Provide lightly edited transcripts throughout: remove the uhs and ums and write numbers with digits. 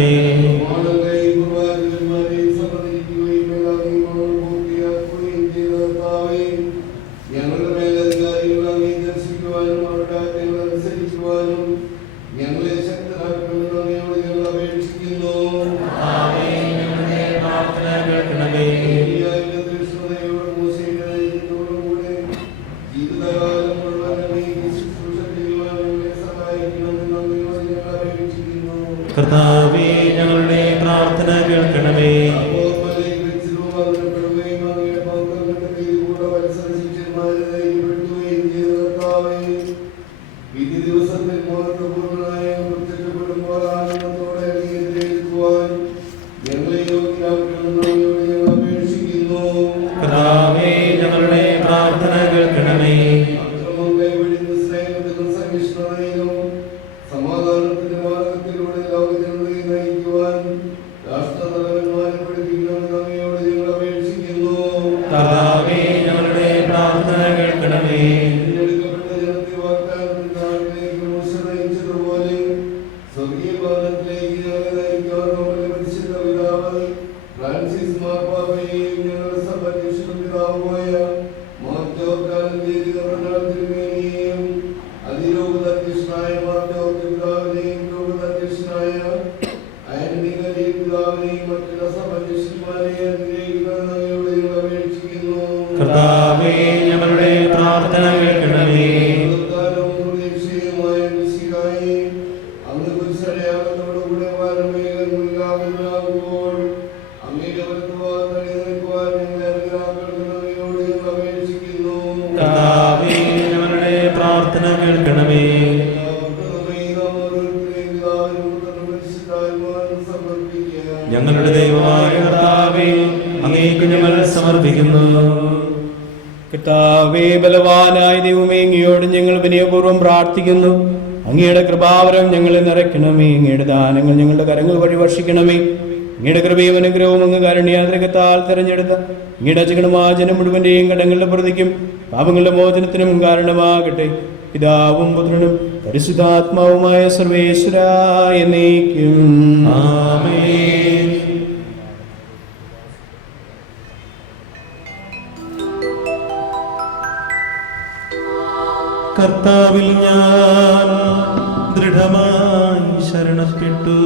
കേൾക്കണമേ. കർത്താവേ, ഞങ്ങളുടെ പ്രാർത്ഥന കേൾക്കണമേ. കർത്താവേ, ഞങ്ങളുടെ പ്രാർത്ഥന കേൾക്കണമേ. കർത്താവേ, ഞങ്ങളുടെ പ്രാർത്ഥന കേൾക്കണമേ. കർത്താവേ, ഞങ്ങളുടെ പ്രാർത്ഥന കേൾക്കണമേ. കർത്താവേ, ഞങ്ങളുടെ പ്രാർത്ഥന കേൾക്കണമേ. ഞങ്ങളുടെ ദൈവമായ കർത്താവേ, അങ്ങേക്ക് ഞങ്ങൾ സമർപ്പിക്കുന്നു. കർത്താവേ, ബലവാനായ ദൈവമേ, അങ്ങയോട് ഞങ്ങൾ വിനയപൂർവ്വം പ്രാർത്ഥിക്കുന്നു. അങ്ങയുടെ കൃപാവരം ഞങ്ങളെ നിറയ്ക്കണമേ. അങ്ങയുടെ ദാനങ്ങൾ ഞങ്ങളുടെ കരങ്ങൾ വഴി വർഷിക്കണമേ. അങ്ങയുടെ കൃപയും അനുഗ്രഹവും അങ്ങ് കാരുണ്യാദ്രകത്താൽ തെരഞ്ഞെടുത്ത അങ്ങയുടെ അജഗണമായ ജനം മുഴുവന്റെയും കടങ്ങളുടെ പ്രതിക്കും പാപങ്ങളുടെ മോചനത്തിനും കാരണമാകട്ടെ. പിതാവും പുത്രനും പരിശുദ്ധാത്മാവുമായ സർവേശ്വരായ എന്നേക്കും ആമേൻ. കർത്താവിൽ ഞാൻ ദൃഢമായി ശരണപ്പെട്ടു.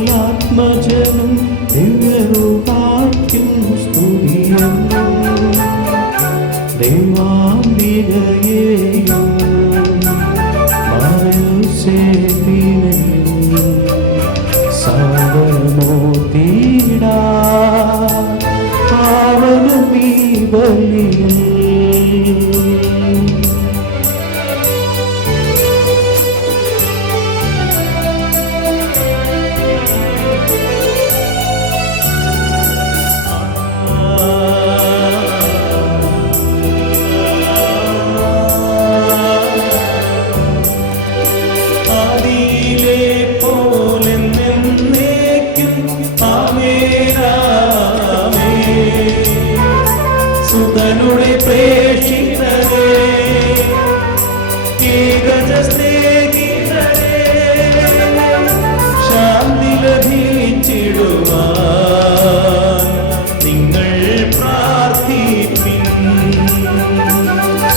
അതുപോലാത്മജനും ദിവ്യവാക്യം സ്തുതിയും ദൈവാംബികയെയും മനുഷ്യനെയും സർവമോതീടാ പാവനമീ ബലിയും പോലെ എന്നേക്കും ആമേൻ ആമേൻ. സുതനുടെ പ്രേക്ഷിതരേ, ഏകജ സ്നേഹിതരേ, ശാന്തി ലഭിച്ചിടുവാൻ നിങ്ങൾ പ്രാർത്ഥിപ്പിൻ.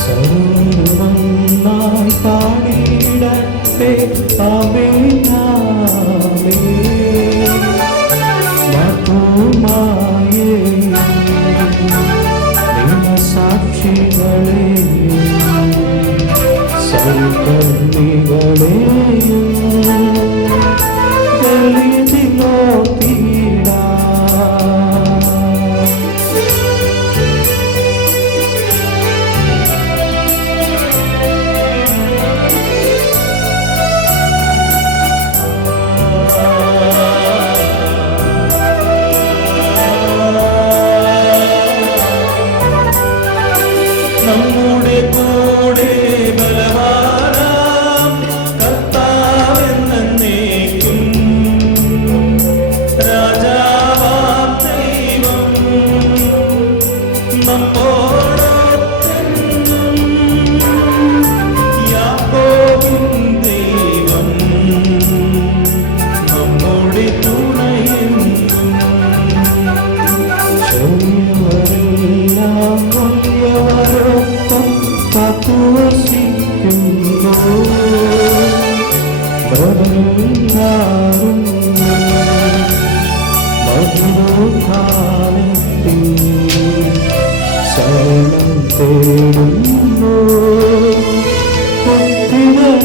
സർവ്വമായി പാടിയിടട്ടെ ആമേൻ ആമേൻ. മധുമായേയും സാക്ഷികളെയും സൽക്കർമ്മികളെയും ദളിതിലോ തീടാ. നമ്മുടെ കൂടെ ബലവാനാം കർത്താവെന്നേക്കും, രാജാവാം ദൈവം നമ്മോടൊത്തെന്നും, യാക്കോബിൻ ദൈവം നമ്മുടെ തുണയെന്നും. വലിയവരൊപ്പം കാത്തുവസിക്കുന്നു, ബ്രഹ്മനാരും മധുരോധാനത്തിൽ ശരണം തേടുന്നു, ബുദ്ധിതരായിടുവാൻ.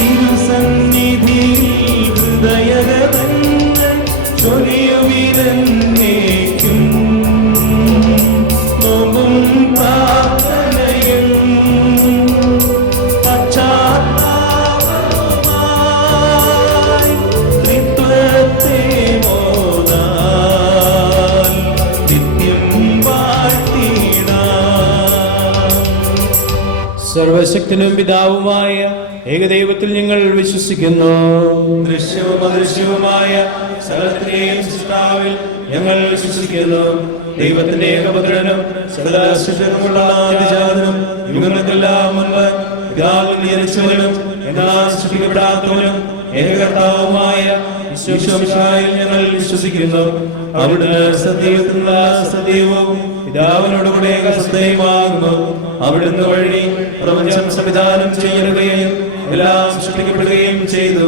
തിരുസന്നിധിയിൽ ഹൃദയഗതങ്ങൾ ചൊരിയുവിതെന്നേക്കും, നോമ്പും പ്രാർത്ഥനയും പശ്ചാത്താപവുമായി ത്രിത്വത്തെ മോദാൽ നിത്യം വാഴ്ത്തിടാം. സർവശക്തനും പിതാവുമായ ഏകദൈവത്തിൽ ഞങ്ങൾ വിശ്വസിക്കുന്നു. ദൃശ്യവും അദൃശ്യവുമായ സകലത്തിന്റെയും സൃഷ്ടാവിൽ ഞങ്ങൾ വിശ്വസിക്കുന്നു. ദൈവത്തിന്റെ ഏകപുത്രനും സകല സൃഷ്ടികളുമുള്ള ആദിജാതനും യുഗങ്ങൾക്കെല്ലാം മുൻപ് പിതാവിൽ ജനിച്ചവനും എന്നാൽ സൃഷ്ടിക്കപ്പെടാത്തവനും ഏകകർത്താവുമായ ഈശോമിശിഹായിൽ ഞങ്ങൾ വിശ്വസിക്കുന്നു. അവിടുന്ന് സത്യത്തിനുള്ള സത്യവും പിതാവിനോടുകൂടെ ഏകസത്തയുമാകുന്നു. അവിടുന്ന് വഴി പ്രപഞ്ചം സംവിധാനം ചെയ്യുകയും എല്ലാം സൃഷ്ടിക്കപ്പെടുകയും ചെയ്തു.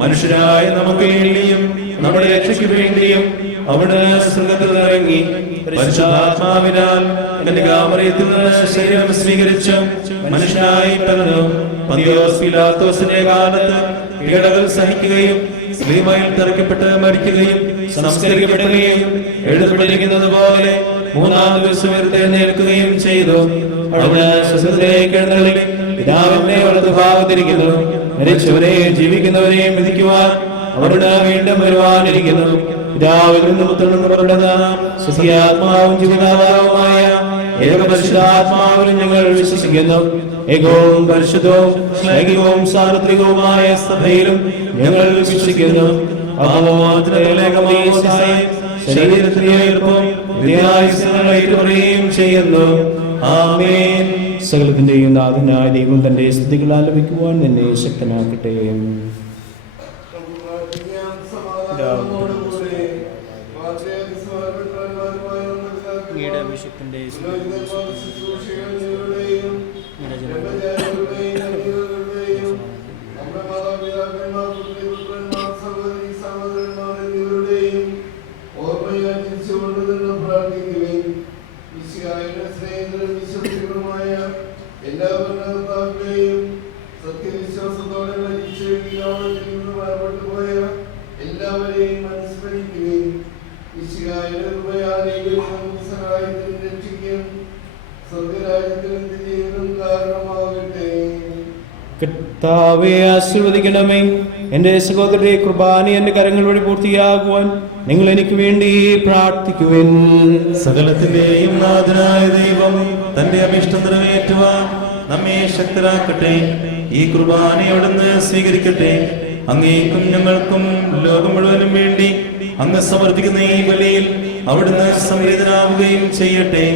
മനുഷ്യരായ നമുക്ക് വേണ്ടിയും നമ്മുടെ രക്ഷയ്ക്ക് വേണ്ടിയും അവിടുന്ന് സ്വർഗ്ഗത്തിൽ ഇറങ്ങി പരിശുദ്ധാത്മാവിനാൽ കന്യകാമറിയത്തിൽ നിന്ന് ശരീരം സ്വീകരിച്ച് മനുഷ്യനായി പിറന്നു. പന്തിയോസ് പീലാത്തോസിന്റെ കാലത്ത് പീഡകൾ സഹിക്കുകയും ശ്ലീമയിൽ തറയ്ക്കപ്പെട്ട് മരിക്കുകയും സംസ്കരിക്കപ്പെടുകയും എഴുതപ്പെട്ടിരിക്കുന്നത് പോലെ മൂന്നാം ദിവസം ഉയർത്തെഴുന്നേൽക്കുകയും ചെയ്തു. അവിടുന്ന് സ്വർഗ്ഗത്തിലേക്ക് എഴുന്നള്ളി പിതാവിന്റെ വലതുഭാഗത്തിരിക്കുന്നു. മരിച്ചവരെയും ജീവിക്കുന്നവരെയും വിധിക്കുവാൻ അവിടുന്ന് വീണ്ടും വരുവാനിരിക്കുന്നു. പിതാവിൽ നിന്ന് പുത്രനും പുറപ്പെടുന്ന സത്യാത്മാവും ജീവനാഥാവുമായ ഏകപരിശുദ്ധാത്മാവിലും ഞങ്ങൾ വിശ്വസിക്കുന്നു. ഏകവും പരിശുദ്ധവും ലൈംഗികവും സാർവത്രികവുമായ സഭയിലും ഞങ്ങൾ വിശ്വസിക്കുന്നു. ശരീരത്തിലെ ഉയർപ്പും ഏറ്റുപറയുകയും ചെയ്യുന്നു. ആമേൻ. സകലത്തിന്റെയും നാഥനായ ദൈവം തന്റെ സ്തുതികൾ ആലപിക്കുവാൻ നിന്നെ ശക്തനാക്കട്ടെ. എല്ലാവരെയും അനുസ്മരിക്കുകയും സ്വർഗരാജ്യത്തിൽ കാരണമാകട്ടെ. താവേ ആശീർവദിക്കണമേ. എൻ്റെ സഹോദരരെ കുർബാന എൻ്റെ കരങ്ങൾ വഴി പൂർത്തിയാകുവാൻ നിങ്ങൾ എനിക്ക് വേണ്ടി പ്രാർത്ഥിക്കുവിൻ. സകലത്തിന്റെയും നാഥനായ ദൈവം തന്റെ അഭിഷ്ടം നിറവേറ്റുവാൻ നമ്മെ ശക്തരാക്കട്ടെ. ഈ കുർബാന അവിടുന്ന് സ്വീകരിക്കട്ടെ. അങ്ങേക്കും ഞങ്ങൾക്കും ലോകം മുഴുവനും വേണ്ടി അങ്ങ് സമർപ്പിക്കുന്ന ഈ ബലിയിൽ അവിടുന്ന് സംപ്രീതനാവുകയും ചെയ്യട്ടെ.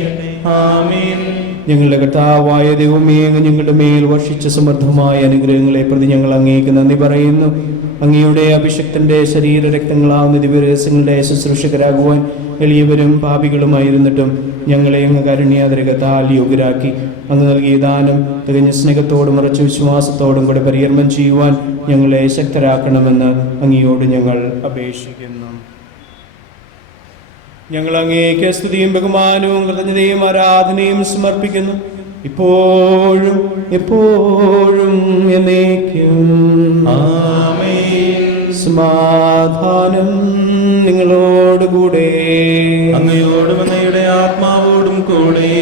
ആമീൻ. ഞങ്ങളുടെ കർത്താവായ ദൈവമേ, അങ്ങ് ഞങ്ങളുടെ മേൽ വർഷിച്ച സമൃദ്ധമായ അനുഗ്രഹങ്ങളെ പ്രതി ഞങ്ങൾ അങ്ങേക്ക് നന്ദി പറയുന്നു. അങ്ങയുടെ അഭിഷക്തന്റെ ശരീരരക്തങ്ങളാവുന്ന ദിവ്യരഹസ്യങ്ങളുടെ ശുശ്രൂഷകരാകുവാൻ എളിയവരും പാപികളുമായിരുന്നിട്ടും ഞങ്ങളെ അങ്ങ് കാരുണ്യാതിരകത്താൽ യോഗ്യരാക്കി. അങ്ങ് നൽകിയ ദാനം തികഞ്ഞ സ്നേഹത്തോടും ഉറച്ച വിശ്വാസത്തോടും കൂടെ പരികർമ്മം ചെയ്യുവാൻ ഞങ്ങളെ ശക്തരാക്കണമെന്ന് അങ്ങയോട് ഞങ്ങൾ അപേക്ഷിക്കുന്നു. ഞങ്ങൾ അങ്ങേക്ക് സ്തുതിയും ബഹുമാനവും കൃതജ്ഞതയും ആരാധനയും സമർപ്പിക്കുന്നു, ഇപ്പോഴും എപ്പോഴും എന്നേക്കും. ആമേൻ. സമാധാനം നിങ്ങളോടുകൂടെ. അങ്ങയോടും അങ്ങയുടെ ആത്മാവോടും കൂടെ.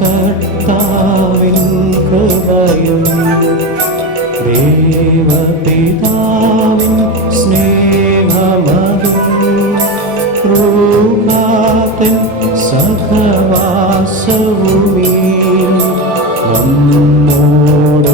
കർത്താവിൻ കൃപയും ദേവപിതാവിൻ സ്നേഹമതും റൂഹാതൻ സഹവാസവുമീ നമ്മോടൊത്തുണ്ടാകട്ടെ.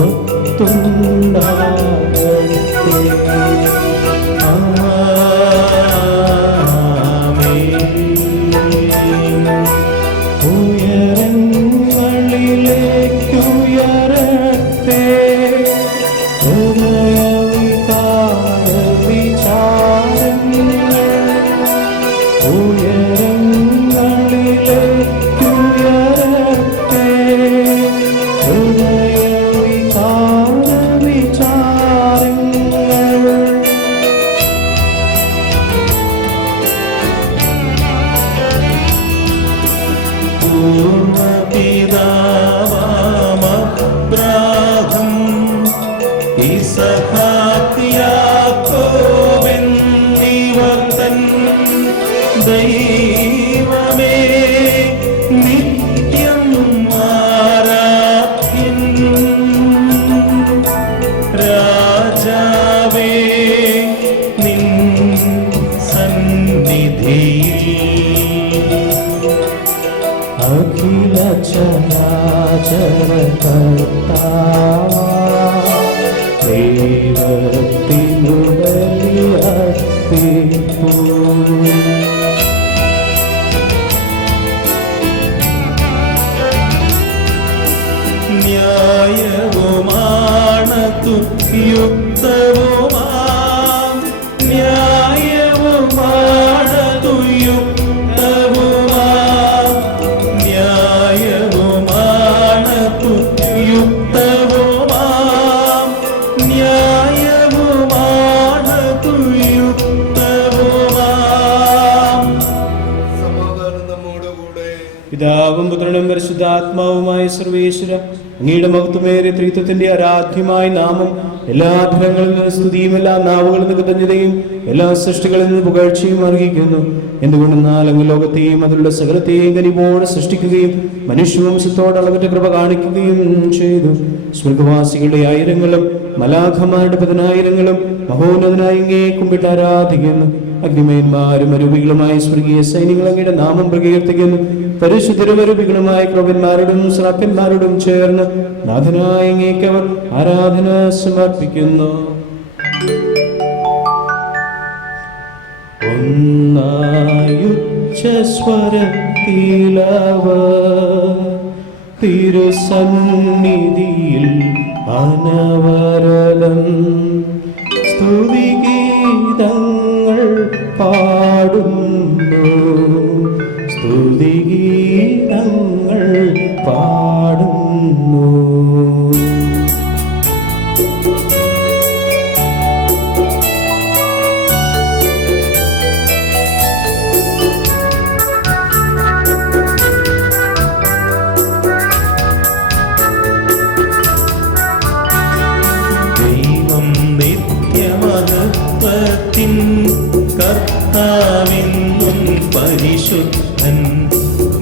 പിതാവും പുത്രനും പരിശുദ്ധാത്മാവുമായ സർവേശ്വര, അങ്ങയുടെ മഹത്വമേറിയ ത്രിത്വത്തിന്റെ ആരാധ്യമായ നാമം എല്ലാ അധരങ്ങളിൽ നിന്ന് സ്തുതിയും എല്ലാ നാവുകളിൽ നിന്ന് കൃതജ്ഞതയും എല്ലാ സൃഷ്ടികളിൽ നിന്ന് പുകഴ്ചയും അർഹിക്കുന്നു. എന്തുകൊണ്ടെന്നാൽ അങ്ങ് ലോകത്തെയും അതിലുള്ള സകലത്തെയും കനിവോടെ സൃഷ്ടിക്കുകയും മനുഷ്യവംശത്തോട് അളവറ്റ കൃപ കാണിക്കുകയും ചെയ്തു. സ്വർഗവാസികളുടെ ആയിരങ്ങളും മലാഖമാരുടെ 10,000-ങ്ങളും മഹോന്നതനായി അങ്ങേ കുമ്പിട്ട് ആരാധിക്കുന്നു. അഗ്നിമയന്മാരും അരൂപികളുമായ സ്വർഗീയ സൈന്യങ്ങൾ അങ്ങയുടെ നാമം പ്രകീർത്തിക്കുന്നു. പരിശുദ്ധരും അരൂപികളുമായ ക്രൗവന്മാരോടും ശ്രാപ്യന്മാരോടും ചേർന്ന് നാഥനായ അങ്ങേക്ക് അവർ ആരാധന സമർപ്പിക്കുന്നു. ഒന്നായുദ്ധ ഉച്ചസ്വരത്തിലവർ തിരുസന്നിധിയിൽ അനവരതം സ്തുതിഗീതങ്ങൾ പാടുന്നു, സ്തുതിഗീതങ്ങൾ പാടുന്നു. നിത്യമഹത്വത്തിൻ കർത്താവെന്നും പരിശുദ്ധൻ,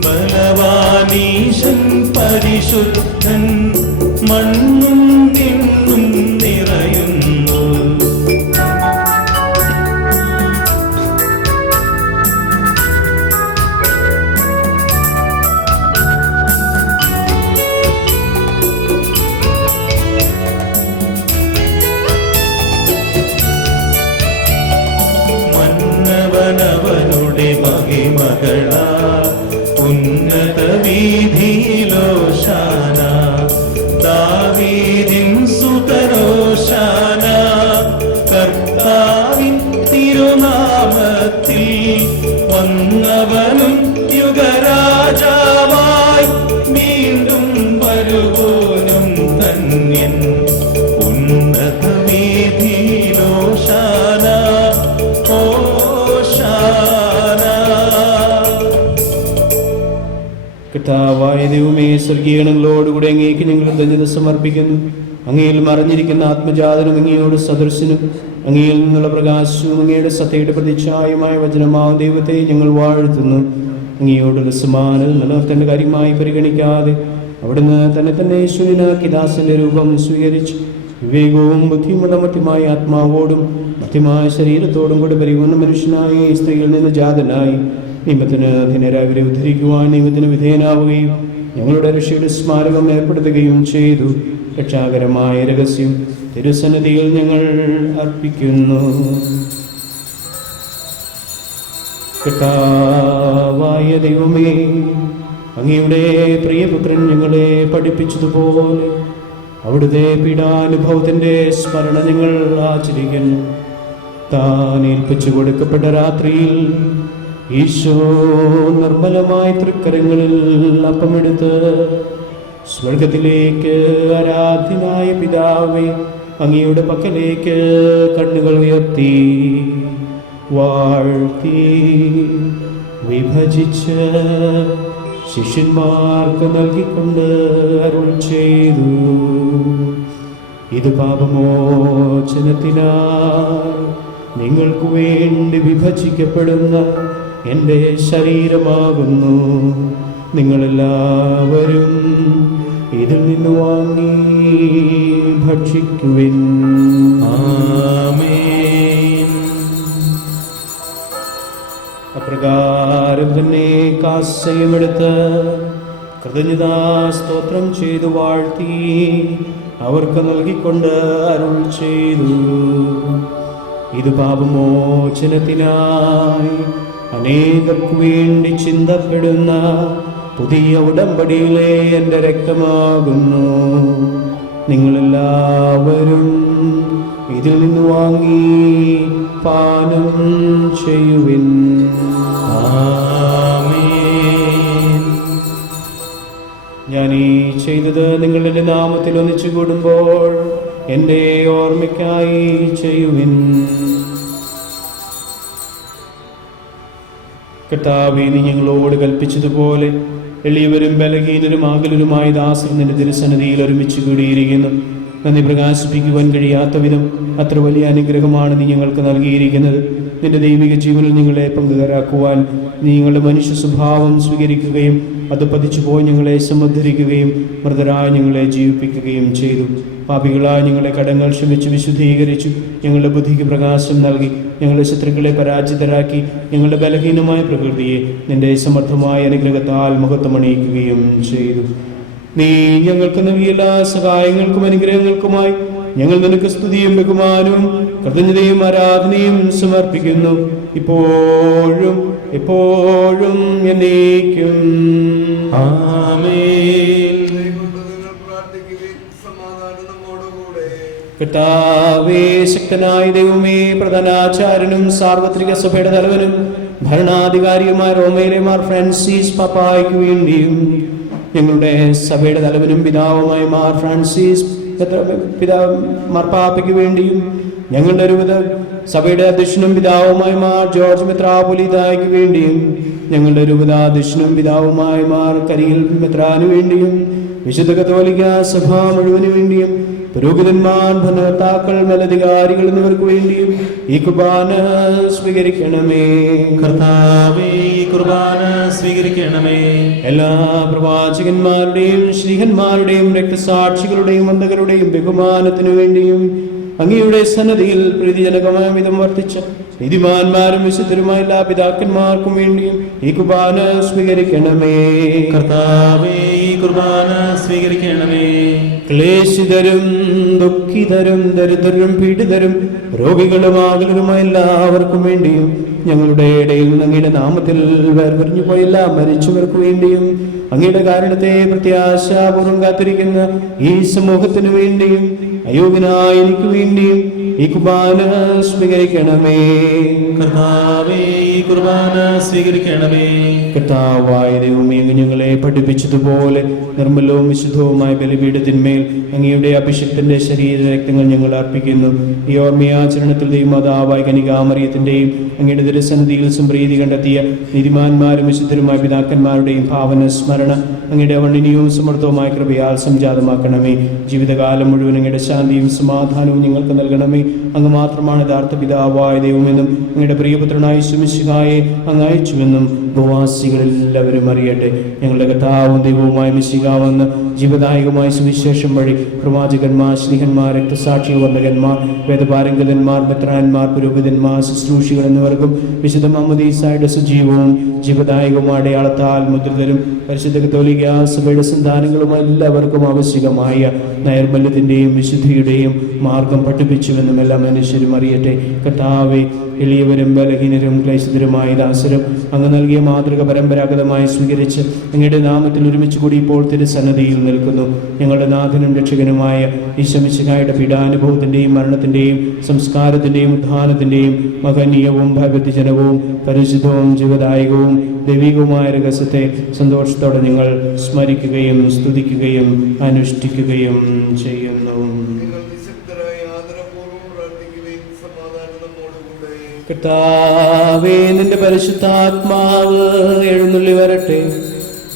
ബലവാനീശൻ പരിശുദ്ധൻ, മണ്ണും വിണ്ണും നിറയുന്നു. മന്നവനവനുടെ മഹിമകളാ ഉന്നത വീതിയിലോശാന, ദാവീദിൻ സുതരോശാന, കർത്താവിൻ തിരുനാമത്തിൽ വന്നവനും യുഗരാജാവായി വീണ്ടും വരുവോനും ധന്യൻ. ഉന്നത വീതിയിലോശാന കർത്താവായ ദൈവമേ, സ്വർഗീയഗണങ്ങളോടുകൂടി അങ്ങേക്ക് ഞങ്ങൾ ധന്യത സമർപ്പിക്കുന്നു. അങ്ങയിൽ മറഞ്ഞിരിക്കുന്ന ആത്മജാതനും അങ്ങയോട് സദൃശനും അങ്ങയിൽ നിന്നുള്ള പ്രകാശവും അങ്ങയുടെ സത്യയുടെ പ്രതിച്ഛായമായ വചനമാവും ദൈവത്തെ ഞങ്ങൾ വാഴ്ത്തുന്നു. അങ്ങയോടുള്ള സമാനത നിലനിർത്തേണ്ട കാര്യമായി പരിഗണിക്കാതെ അവിടുന്ന് തന്നെ ഈശ്വരനാക്കി ദാസന്റെ രൂപം സ്വീകരിച്ചു. വിവേകവും ബുദ്ധിയുമുള്ള മധ്യമായ ആത്മാവോടും മധ്യമായ ശരീരത്തോടും കൂടി പരിപൂർണ്ണ മനുഷ്യനായി സ്ത്രീയിൽ നിന്ന് ജാതനായി നിയമത്തിന് അധീനരായവരെ ഉദ്ധരിക്കുവാൻ നിയമത്തിന് വിധേയനാവുകയും ഞങ്ങളുടെ രക്ഷയുടെ സ്മാരകം ഏർപ്പെടുത്തുകയും ചെയ്തു. രക്ഷാകരമായ രഹസ്യം തിരുസന്നിധിയിൽ ഞങ്ങൾ അർപ്പിക്കുന്നു. കർത്താവായ ദൈവമേ, അങ്ങയുടെ പ്രിയപുത്രൻ ഞങ്ങളെ പഠിപ്പിച്ചതുപോലെ അവിടുത്തെ പീഡാനുഭവത്തിന്റെ സ്മരണ ഞങ്ങൾ ആചരിക്കുന്നു. താൻ ഏൽപ്പിച്ചു കൊടുക്കപ്പെട്ട രാത്രിയിൽ ഈശോ നിർമ്മലമായ തൃക്കരങ്ങളിൽ അപ്പമെടുത്ത് സ്വർഗത്തിലേക്ക് ആരാധ്യനായ പിതാവേ അങ്ങയുടെ പക്കലേക്ക് കണ്ണുകൾ ഉയർത്തി വാഴ്ത്തി വിഭജിച്ച് ശിഷ്യന്മാർക്ക് നൽകിക്കൊണ്ട് അരുൾ ചെയ്തു: ഇത് പാപമോചനത്തിനായി നിങ്ങൾക്ക് വേണ്ടി വിഭജിക്കപ്പെടുന്ന എൻ്റെ ശരീരമാകുന്നു. നിങ്ങളെല്ലാവരും ഇതിൽ നിന്ന് വാങ്ങി ഭക്ഷിക്കുവിൻ. ആമേൻ. അപ്രകാരം തന്നെ കാസയുമെടുത്ത് കൃതജ്ഞതാ സ്തോത്രം ചെയ്തു വാഴ്ത്തി അവർക്ക് നൽകിക്കൊണ്ട് അരുൾ ചെയ്തു: ഇത് പാപമോചനത്തിനായി അനേകർക്ക് വേണ്ടി ചിന്തപ്പെടുന്ന പുതിയ ഉടമ്പടിയിലെ എൻ്റെ രക്തമാകുന്നു. നിങ്ങളെല്ലാവരും ഇതിൽ നിന്ന് വാങ്ങി പാനം ചെയ്യുവിൻ. ആമേൻ. ഞാൻ ഈ ചെയ്തത് നിങ്ങളുടെ നാമത്തിൽ ഒന്നിച്ചു കൂടുമ്പോൾ എൻ്റെ ഓർമ്മയ്ക്കായി ചെയ്യുവിൻ. കർത്താവേ, നീ ഞങ്ങളോട് കൽപ്പിച്ചതുപോലെ എളിയവരും ബലഹീനരും ആകുലരുമായ ദാസർ നിന്റെ തിരുസന്നിധിയിൽ ഒരുമിച്ച് കൂടിയിരിക്കുന്നു. നന്ദി പ്രകാശിപ്പിക്കുവാൻ കഴിയാത്ത വിധം അത്ര വലിയ അനുഗ്രഹമാണ് നീ ഞങ്ങൾക്ക് നൽകിയിരിക്കുന്നത്. നിന്റെ ദൈവിക ജീവനിൽ ഞങ്ങളെ പങ്കുകാരാക്കുവാൻ നീ ഞങ്ങളുടെ മനുഷ്യ സ്വഭാവം സ്വീകരിക്കുകയും അത് പതിച്ചുപോയി ഞങ്ങളെ സമുദ്ധരിക്കുകയും മൃതരായ ഞങ്ങളെ ജീവിപ്പിക്കുകയും ചെയ്തു. പാപികളായ ഞങ്ങളെ കടങ്ങൾ ക്ഷമിച്ച് വിശുദ്ധീകരിച്ചു. ഞങ്ങളുടെ ബുദ്ധിക്ക് പ്രകാശം നൽകി ഞങ്ങളുടെ ശത്രുക്കളെ പരാജിതരാക്കി ഞങ്ങളുടെ ബലഹീനമായ പ്രകൃതിയെ നിന്റെ സമർത്ഥമായ അനുഗ്രഹത്താൽ മഹത്വമണിയിക്കുകയും ചെയ്തു. നീ ഞങ്ങൾക്ക് നൽകിയ എല്ലാ സഹായങ്ങൾക്കും അനുഗ്രഹങ്ങൾക്കുമായി ഞങ്ങൾ നിനക്ക് സ്തുതിയും ബഹുമാനവും കൃതജ്ഞതയും ആരാധനയും സമർപ്പിക്കുന്നു, ഇപ്പോഴും എപ്പോഴും എന്നേക്കും. ആമേൻ. പ്രാർത്ഥിക്കുകയും സമാധാനം നമ്മോടുകൂടെ. കർത്താവേ, ശക്തനായ ദൈവമേ, പ്രധാനാചാര്യനും സാർവത്രിക സഭയുടെ തലവനും ഭരണാധികാരിയുമായ റോമയിലെ മാർ ഫ്രാൻസിസ് പാപ്പായ്ക്ക് വേണ്ടിയും ഞങ്ങളുടെ സഭയുടെ തലവനും പിതാവുമായ മാർ ഫ്രാൻസിസ് മാർപ്പാപ്പയ്ക്ക് വേണ്ടിയും ഞങ്ങളുടെ ഒരു സഭയുടെ അധ്യക്ഷനും പിതാവുമായ മാർ ജോർജ് മെത്രാപ്പൊലീത്തായ്ക്ക് വേണ്ടിയും ഞങ്ങളുടെ രൂപതാധ്യക്ഷനും പിതാവുമായ മാർ കരിയിൽ മെത്രാന് വേണ്ടിയും വിശുദ്ധ കത്തോലിക്ക സഭ മുഴുവന് വേണ്ടിയും പുരോഹിതന്മാർ, ഭരണകർത്താക്കൾ, മേലധികാരികൾ എന്നിവർക്ക് വേണ്ടിയും ഈ കുർബാന സ്വീകരിക്കണമേ. കർത്താവേ, ഈ കുർബാന സ്വീകരിക്കണമേ. എല്ലാ പ്രവാചകന്മാരുടെയും ശ്രീഹന്മാരുടെയും രക്തസാക്ഷികളുടെയും വന്ദകരുടെയും ബഹുമാനത്തിനു വേണ്ടിയും അങ്ങയുടെ സന്നദ്ധിയിൽ പ്രീതിജനകമായ വിധം വർത്തിച്ച നീതിമാന്മാരും വിശുദ്ധരുമായ എല്ലാ പിതാക്കന്മാർക്കും വേണ്ടിയും ഈ കുർബാന സ്വീകരിക്കണമേ. കർത്താവേ, ഈ കുർബാന സ്വീകരിക്കണമേ. ക്ലേശിതരും ദുഃഖിതരും ദരിദ്രരും പീഡിതരും രോഗികളും ആകുലരുമായ എല്ലാവർക്കും വേണ്ടിയും ഞങ്ങളുടെ ഇടയിൽ നിന്ന് അങ്ങയുടെ നാമത്തിൽ വേർപിരിഞ്ഞു പോയില്ല മരിച്ചവർക്ക് വേണ്ടിയും അങ്ങയുടെ കാരണത്തെ പ്രത്യാശാപൂർവം കാത്തിരിക്കുന്ന ഈ സമൂഹത്തിനു വേണ്ടിയും അയോഗ്യനായ എനിക്ക് വേണ്ടിയും ഈ കുർബാന സ്വീകരിക്കണമേ. കർത്താവേ, ഈ കുർബാന സ്വീകരിക്കണമേ. കർത്താവായ ദൈവമേ, അങ്ങ് ഞങ്ങളെ പഠിപ്പിച്ചതുപോലെ നിർമ്മലവും വിശുദ്ധവുമായ ബലിപീഠത്തിന്മേൽ അങ്ങയുടെ അഭിഷിക്തന്റെ ശരീര രക്തങ്ങൾ ഞങ്ങൾ അർപ്പിക്കുന്നു. ഈ ഓർമ്മയാചരണത്തിൽ ദൈവമാതാവായ കനികാമറിയത്തിന്റെയും അങ്ങയുടെ ദുരസന്നിധിയിൽ സംപ്രീതി കണ്ടെത്തിയ നീതിമാന്മാരും വിശുദ്ധരുമായ പിതാക്കന്മാരുടെയും ഭാവന സ്മരണ അങ്ങയുടെ വർണ്ണിനിയും സമർത്ഥവുമായ കൃപയാൽ സംജാതമാക്കണമേ. ജീവിതകാലം മുഴുവൻ അങ്ങയുടെ ശാന്തിയും സമാധാനവും ഞങ്ങൾക്ക് നൽകണമേ. അങ്ങ് മാത്രമാണ് യഥാർത്ഥ പിതാവായ ദൈവമെന്നും അങ്ങയുടെ പ്രിയപുത്രനായ മിശിഹായെ അങ്ങ് അയച്ചുവെന്നും ഭൂവാസികളെല്ലാവരും അറിയട്ടെ. ഞങ്ങളുടെ കർത്താവും ദൈവവുമായ മിശിഹാവെന്ന് ജീവദായകമായ സുവിശേഷം വഴി പ്രവാചകന്മാർ, സ്നേഹന്മാർ, രക്തസാക്ഷി വന്ദകന്മാർ, വേദപാരംഗതന്മാർ, മെത്രാന്മാർ, പുരോഹിതന്മാർ, ശുശ്രൂഷികൾ എന്നിവർക്കും വിശുദ്ധ മാമോദീസായുടെ സജീവവും ജീവദായകവുമായ അടയാളത്താൽ മുദ്രിതരും പരിശുദ്ധ കത്തോലിക്ക സഭയുടെ സന്താനങ്ങളുമായ എല്ലാവർക്കും ആവശ്യകമായ നൈർമല്യത്തിന്റെയും വിശുദ്ധിയുടെയും മാർഗം പഠിപ്പിച്ചുവെന്നും എല്ലാ മനുഷ്യരും അറിയട്ടെ. കർത്താവേ, എളിയവരും ബലഹീനരും ക്ലേശിതരുമായ ദാസരും അങ്ങ് നൽകിയ മാതൃക പരമ്പരാഗതമായി സ്വീകരിച്ച് അങ്ങയുടെ നാമത്തിൽ ഒരുമിച്ച് കൂടി ഇപ്പോൾ തിരുസന്നദ്ധിയിൽ നിൽക്കുന്നു. ഞങ്ങളുടെ നാഥനും രക്ഷകനുമായ ഈശോ മിശിഹായുടെ പീഡാനുഭവത്തിന്റെയും മരണത്തിന്റെയും സംസ്കാരത്തിന്റെയും ഉത്ഥാനത്തിന്റെയും മഹനീയവും ഭയഭക്തിജനകവും പരിശുദ്ധവും ജീവദായകവും ദൈവികവുമായ രഹസ്യത്തെ സന്തോഷത്തോടെ ഞങ്ങൾ സ്മരിക്കുകയും സ്തുതിക്കുകയും അനുഷ്ഠിക്കുകയും ചെയ്യുന്നു. കർത്താവേ, നിന്റെ പരിശുദ്ധാത്മാവ് എഴുന്നള്ളി വരട്ടെ.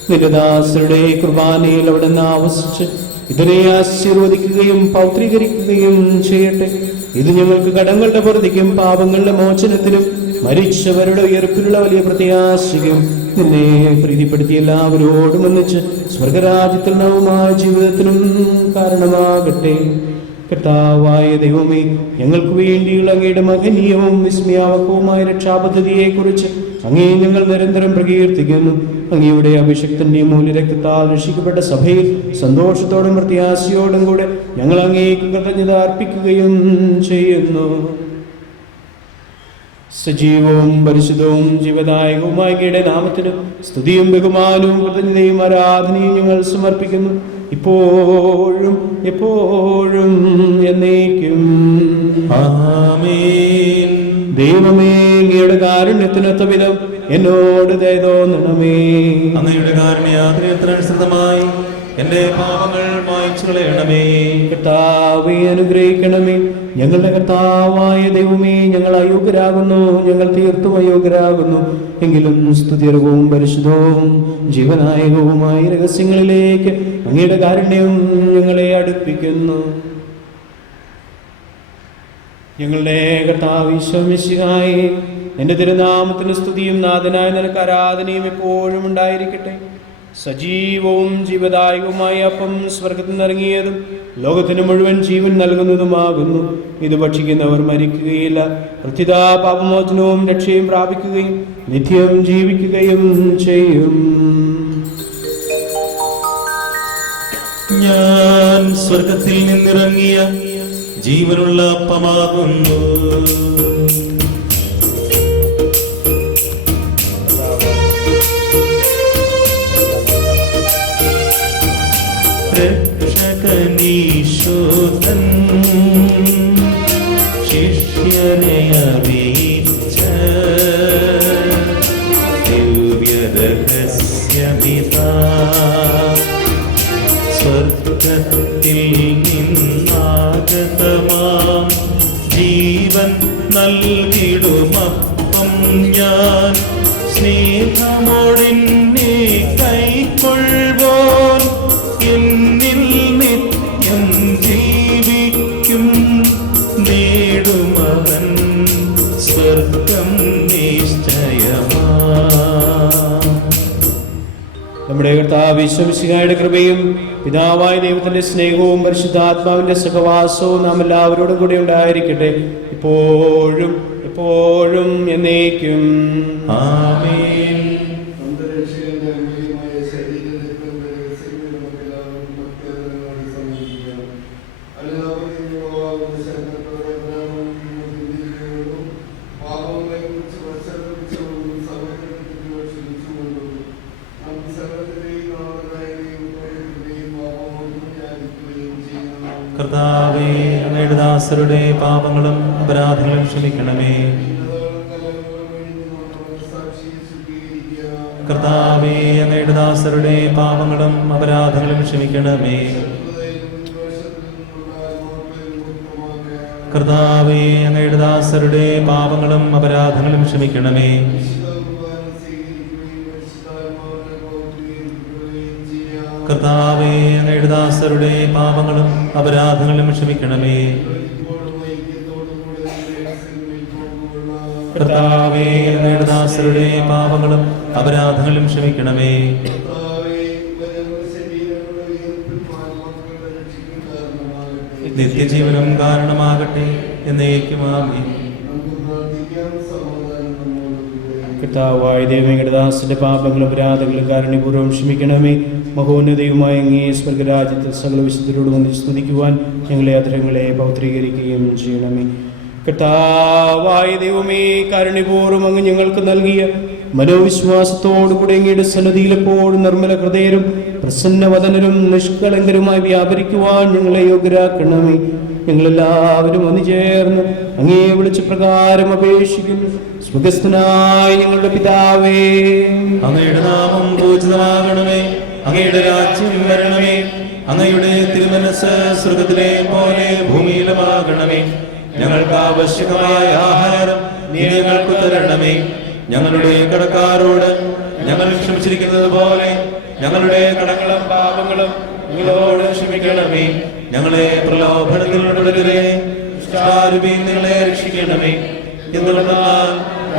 നിന്റെ ദാസരുടെ കുർബാനയിൽ അവിടെ നിന്ന് ആവസിച്ച് ഇതിനെ ആശീർവദിക്കുകയും പൗത്രീകരിക്കുകയും ചെയ്യട്ടെ. ഇത് ഞങ്ങൾക്ക് കടങ്ങളുടെ പൊറുതിക്കും പാപങ്ങളുടെ മോചനത്തിനും മരിച്ചവരുടെ ഉയർപ്പിലുള്ള വലിയ പ്രത്യാശയും നിന്നെ പ്രീതിപ്പെടുത്തിയ എല്ലാവരോടും ഒന്നിച്ച് സ്വർഗരാജ്യത്തിൽ നവമായ ജീവിതത്തിനും കാരണമാകട്ടെ. കർത്താവായ ദൈവമേ, ഞങ്ങൾക്ക് വേണ്ടിയുള്ള അങ്ങയുടെ മഹനീയവും വിസ്മയാവകവുമായ രക്ഷാപദ്ധതിയെക്കുറിച്ച് അങ്ങേ ഞങ്ങൾ നിരന്തരം പ്രകീർത്തിക്കുന്നു. അങ്ങയുടെ അഭിഷിക്തന്റെ മൂല്യരക്തത്താൽ രക്ഷിക്കപ്പെട്ട സഭയിൽ സന്തോഷത്തോടും പ്രത്യാശയോടും കൂടെ ഞങ്ങൾ അങ്ങേക്ക് കൃതജ്ഞത അർപ്പിക്കുകയും ചെയ്യുന്നു. സജീവവും പരിശുദ്ധവും ജീവദായകവുമായ അങ്ങയുടെ നാമത്തിന് സ്തുതിയും ബഹുമാനവും കൃതജ്ഞതയും ആരാധനയും ഞങ്ങൾ സമർപ്പിക്കുന്നു, ഇപ്പോഴും എപ്പോഴും എന്നേക്കും. ആമേൻ. ദൈവമേ, അങ്ങയുടെ കാരുണ്യത്തിനൊത്ത വിധം എന്നോട് ദയ തോന്നണമേ. അങ്ങയുടെ കാരുണ്യാഗ്രഹത്തിനനുസൃതമായി എന്റെ പാപങ്ങൾ മായ്ച്ചു കളയണമേ. കർത്താവേ, അനുഗ്രഹിക്കണമേ. ഞങ്ങളുടെ കർത്താവായ ദൈവമേ, ഞങ്ങൾ അയോഗ്യരാകുന്നു, ഞങ്ങൾ തീർത്തും അയോഗ്യരാകുന്നു. എങ്കിലും സ്തുത്യർഹവും പരിശുദ്ധവും ജീവനായകവുമായ രഹസ്യങ്ങളിലേക്ക് അങ്ങയുടെ കാരുണ്യം ഞങ്ങളെ അടുപ്പിക്കുന്നു. ഞങ്ങളുടെ കർത്താവ് ഈശോ മിശിഹായേ, നിന്റെ തിരുനാമത്തിന് സ്തുതിയും നാഥനായ നിനക്ക് ആരാധനയും എപ്പോഴും ഉണ്ടായിരിക്കട്ടെ. സജീവവും ജീവദായകവുമായ അപ്പം സ്വർഗത്തിൽ നിന്നിറങ്ങിയതും ലോകത്തിന് മുഴുവൻ ജീവൻ നൽകുന്നതുമാകുന്നു. ഇത് ഭക്ഷിക്കുന്നവർ മരിക്കുകയില്ല, പ്രത്യുതാ പാപമോചനവും രക്ഷയും പ്രാപിക്കുകയും നിത്യം ജീവിക്കുകയും ചെയ്യും. ഞാൻ സ്വർഗത്തിൽ നിന്നിറങ്ങിയ ജീവനുള്ള അപ്പമാകുന്നു. രക്ഷകനീശോധൻ ശിഷ്യരെ അറിയിച്ച ദിവ്യരഹസ്യമിതാ സ്വർഗത്തിൽ നിന്നാഗതമാം ജീവൻ നൽകിടുമപ്പം ഞാൻ സ്നേഹമോടെന്നെ കൈക്കൊള്ളുവോൻ എന്നിൽ നിത്യം ജീവിക്കും നേടുമവൻ സ്വർഗം നിശ്ചയമാ. നമ്മുടെ കർത്താവ് യേശുമിശിഹായുടെ കൃപയും പിതാവായ ദൈവത്തിന്റെ സ്നേഹവും പരിശുദ്ധാത്മാവിന്റെ സഹവാസവും നാം എല്ലാവരോടും കൂടി ഉണ്ടായിരിക്കട്ടെ, ഇപ്പോഴും എപ്പോഴും എന്നേക്കും. ആമേൻ. കർത്താവേ, അങ്ങയുടെ ദാസരുടെ പാപങ്ങളും അപരാധങ്ങളും ക്ഷമിക്കണമേ. കർത്താവേ, അങ്ങയുടെ ദാസരുടെ പാപങ്ങളും അപരാധങ്ങളും ക്ഷമിക്കണമേ. കർത്താവേ, അങ്ങയുടെ ദാസരുടെ പാപങ്ങളും അപരാധങ്ങളും ക്ഷമിക്കണമേ. കർത്താവേ, അങ്ങയുടെ ദാസരുടെ പാപങ്ങളും അപരാധങ്ങളും ക്ഷമിക്കണമേ. കർത്താവേ, അങ്ങയുടെ ദാസരുടെ പാപങ്ങളും അപരാധങ്ങളും ക്ഷമിക്കണമേ. നിത്യജീവനം കാരണമാകട്ടെ എന്നേക്കും ആമേൻ. കർത്താവായ ദൈവങ്ങളുടെ ദാസന്റെ പാപങ്ങളും അപരാധങ്ങളും കാരുണ്യപൂർവ്വം ക്ഷമിക്കണമേ. മഹോന്നതയുമായ അങ്ങേ സ്വർഗരാജ്യത്തിൽ സകല വിശുദ്ധരോട് വന്ന് സ്തുതിക്കുവാൻ ഞങ്ങളെ അധരങ്ങളെ പൗത്രീകരിക്കുകയും ചെയ്യണമേ. കർത്താവായ ദൈവമേ, കാരുണ്യപൂർവ്വം അങ്ങ് ഞങ്ങൾക്ക് നൽകിയ മനോവിശ്വാസത്തോടുകൂടി അങ്ങയുടെ സന്നിധിയിൽ എപ്പോഴും നിർമ്മല ഹൃദയരും പ്രസന്നവദനരും നിഷ്കളങ്കരുമായി വ്യാപരിക്കുവാൻ ഞങ്ങളെ യോഗ്യരാക്കണമേ. ഞങ്ങളെല്ലാവരും ഒന്നു ചേർന്ന് അങ്ങേ വിളിച്ച പ്രകാരം അപേക്ഷിക്കുന്നു. സ്വർഗ്ഗസ്ഥനായ ഞങ്ങളുടെ പിതാവേ, അങ്ങയുടെ നാമം പൂജിതമാകണമേ. അങ്ങയുടെ രാജ്യം വരണമേ. അങ്ങയുടെ തിരുമനസ്സ് സ്വർഗ്ഗത്തിലെ പോലെ ഭൂമിയിലുമാകണമേ. ഞങ്ങൾക്ക് ആവശ്യമായ ആഹാരം നീ ഞങ്ങൾക്ക് തരണമേ. ഞങ്ങളുടെ കടക്കാരോട് ഞങ്ങൾ ക്ഷമിച്ചിരിക്കുന്നത് പോലെ ഞങ്ങളുടെ കടങ്ങളും പാപങ്ങളും നിങ്ങളോട് ക്ഷമിക്കണമേ. ഞങ്ങളെ പ്രലോഭനത്തിൽ ഉൾപ്പെടുത്തരുതേ, ദുഷ്ടാരൂപിയിൽ നിങ്ങളെ രക്ഷിക്കണമേ. എന്തുകൊണ്ടെന്നാൽ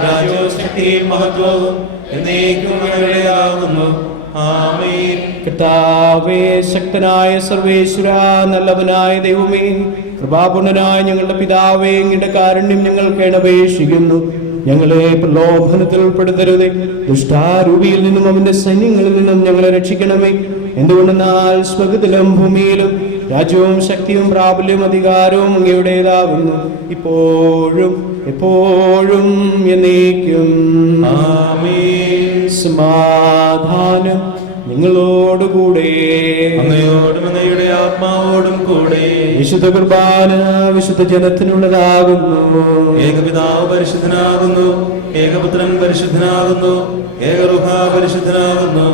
രാജ്യവും ശക്തിയും മഹത്വവും എന്നേക്കും അങ്ങയുടേതാകുന്നു. ആമേൻ. കർത്താവേ, ശക്തനായ സർവേശ്വര, നല്ലവനായ ദൈവമേ, കൃപാപൂർണനായ ഞങ്ങളുടെ പിതാവേ, അങ്ങയുടെ കാരുണ്യം ഞങ്ങൾക്ക് അപേക്ഷിക്കുന്നു. ഞങ്ങളെ പ്രലോഭനത്തിൽ ഉൾപ്പെടുത്തരുതേ, ദുഷ്ടാരൂപിയിൽ നിന്നും അവന്റെ സൈന്യങ്ങളിൽ നിന്നും ഞങ്ങളെ രക്ഷിക്കണമേ. എന്തുകൊണ്ടെന്നാൽ സ്വർഗ്ഗത്തിലും ഭൂമിയിലും രാജ്യവും ശക്തിയും പ്രാബല്യവും അധികാരവും അങ്ങയുടേതാകുന്നു, ഇപ്പോഴും എപ്പോഴും എന്നേക്കും. ആമേൻ. സമാധാനം നിങ്ങളോടുകൂടെ, അങ്ങയോടും അങ്ങയുടെ ആത്മാവോടും കൂടെ. വിശുദ്ധ കുർബാന വിശുദ്ധ ജനത്തിനുള്ളതാകുന്നു. ഏകപിതാവ് പരിശുദ്ധനാകുന്നു, ഏകപുത്രൻ പരിശുദ്ധനാകുന്നു, ഏകറുഹ പരിശുദ്ധനാകുന്നു.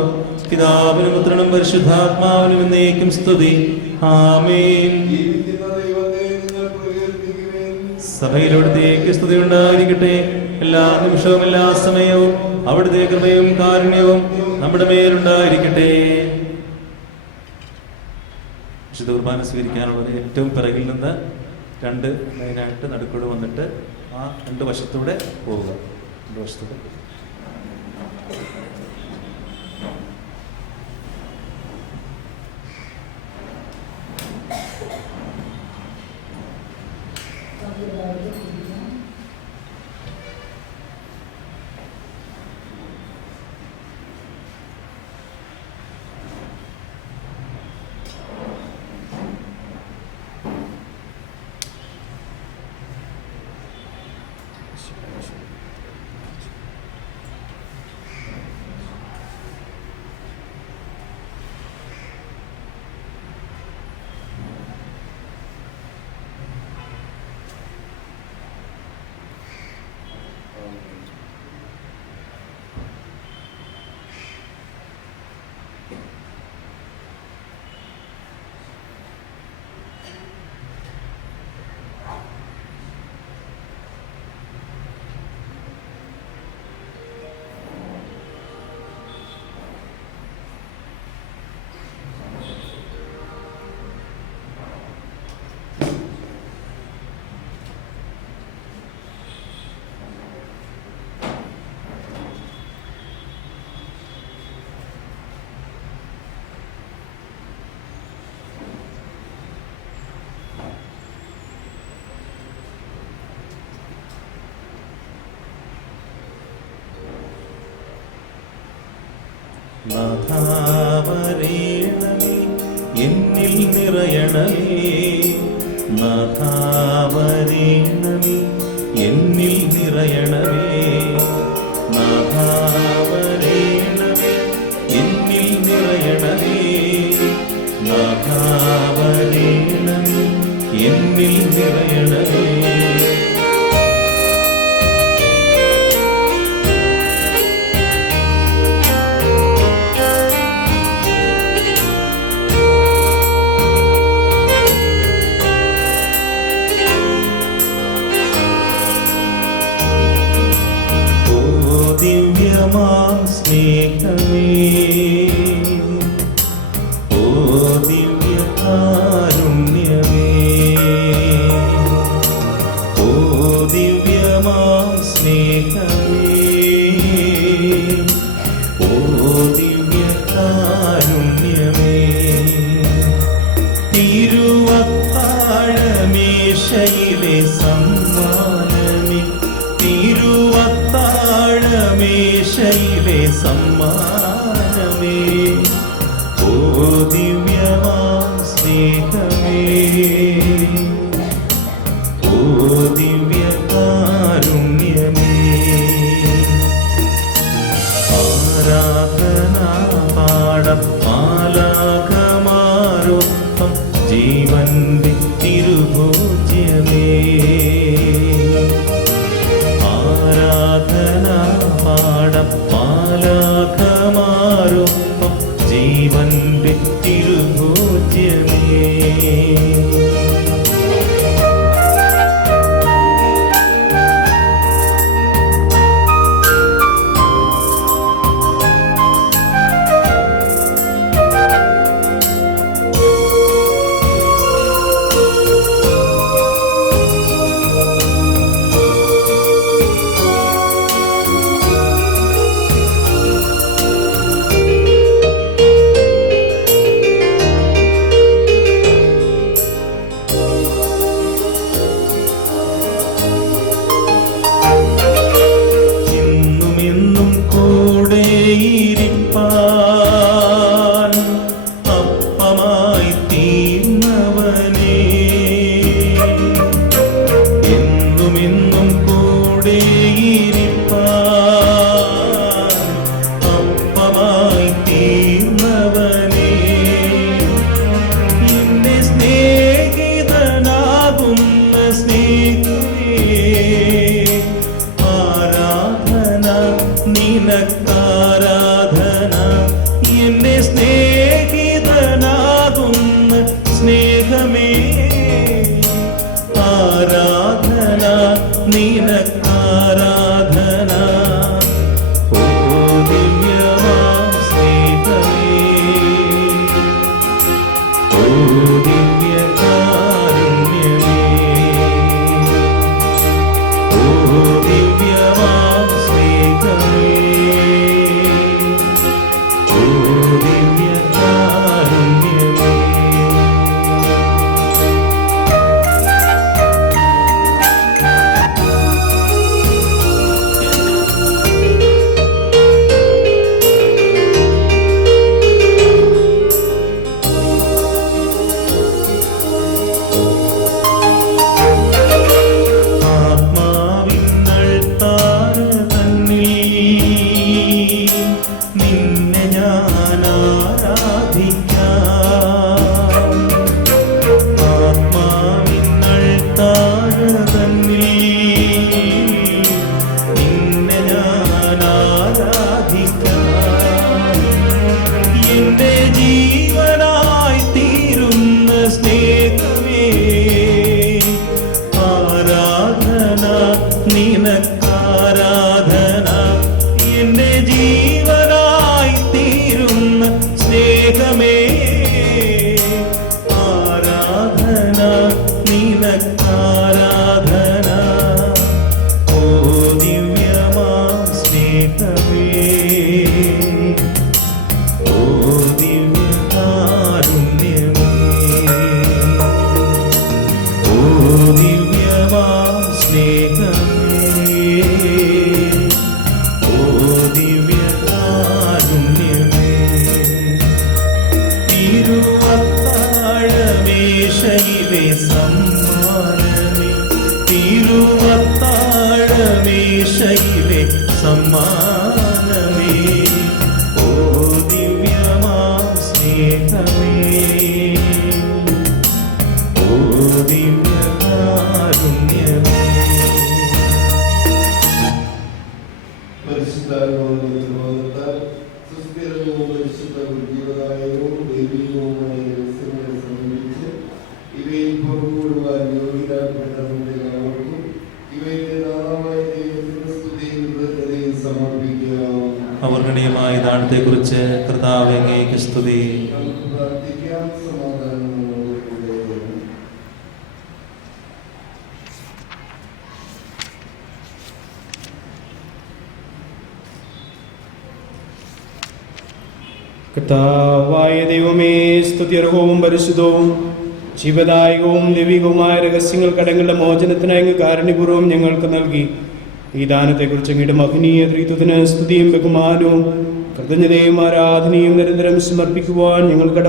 പിതാവിനും പുത്രനും പരിശുദ്ധാത്മാവിനും എന്നേക്കും സ്തുതി. ആമേൻ. സഭയിലവിടുത്തേക്ക് സ്തുതി ഉണ്ടായിരിക്കട്ടെ. എല്ലാ നിമിഷവും എല്ലാ സമയവും അവിടുത്തെ കൃപയും കാരുണ്യവും നമ്മുടെ മേലുണ്ടായിരിക്കട്ടെ. വിശുദ്ധ കുർബാന സ്വീകരിക്കാനുള്ളത് ഏറ്റവും പിറകിൽ നിന്ന് രണ്ട് ലൈനായിട്ട് നടുക്കൂടെ വന്നിട്ട് ആ രണ്ട് വശത്തൂടെ പോവുക. രണ്ട് വശത്തൂടെ നാഥാവരേണമേ എന്നിൽ നിറയണമേ, നാഥാവരേണമേ എന്നിൽ നിറയണമേ, നാഥാവരേണമേ എന്നിൽ നിറയണമേ, നാഥാവരേണമേ എന്നിൽ നിറയണമേ. ദിവ്യമാം സ്നേഹമേ, ഓ ദിവ്യകാരുണ്യമേ, ഓ ദിവ്യമാം സ്നേഹമേ, ഓ ദിവ്യകാരുണ്യമേ, തിരുവത്താഴമേശയിലെ സമ്മാനമേ, തിരുവത്താഴമേശയിലെ സമ്മാനമേ, ഓ ദിവ്യമാം സ്നേഹമേ, ഓ ദിവ്യകാരുണ്യമേ. ആരാധന പാടം മാലാഖമാരൊപ്പം ജീവന്റെ തിരുഭോജ്യമേ, ആരാധന പാടം മാലാഖമാരൊപ്പം ജീവന്റെ തിരുഭോജ്യമേ. മേശയിലെ സമ്മാനമേ, തിരുവത്താഴമേശയിലെ സമ്മാനമേ, ഓ ദിവ്യമാം സ്നേഹമേ, ഓ ദിവ്യകാരുണ്യമേ. അവർഗണീയമായ ദാനത്തെക്കുറിച്ച് കർത്താവേ അങ്ങേക്ക് സ്തുതി. കർത്താവായ ദൈവമേ, സ്തുത്യർഹവും പരിശുദ്ധവും ജീവദായകവും ദൈവികവുമായ രഹസ്യങ്ങൾ കടങ്ങളുടെ മോചനത്തിനായി അങ്ങ് കാരുണ്യപൂർവ്വം ഞങ്ങൾക്ക് നൽകി. ഈ ദാനത്തെക്കുറിച്ച് അങ്ങയുടെ മഹനീയ ത്രിത്വത്തിന് സ്തുതിയും ബഹുമാനവും കൃതജ്ഞതയും ആരാധനയും നിരന്തരം സമർപ്പിക്കുവാൻ ഞങ്ങൾ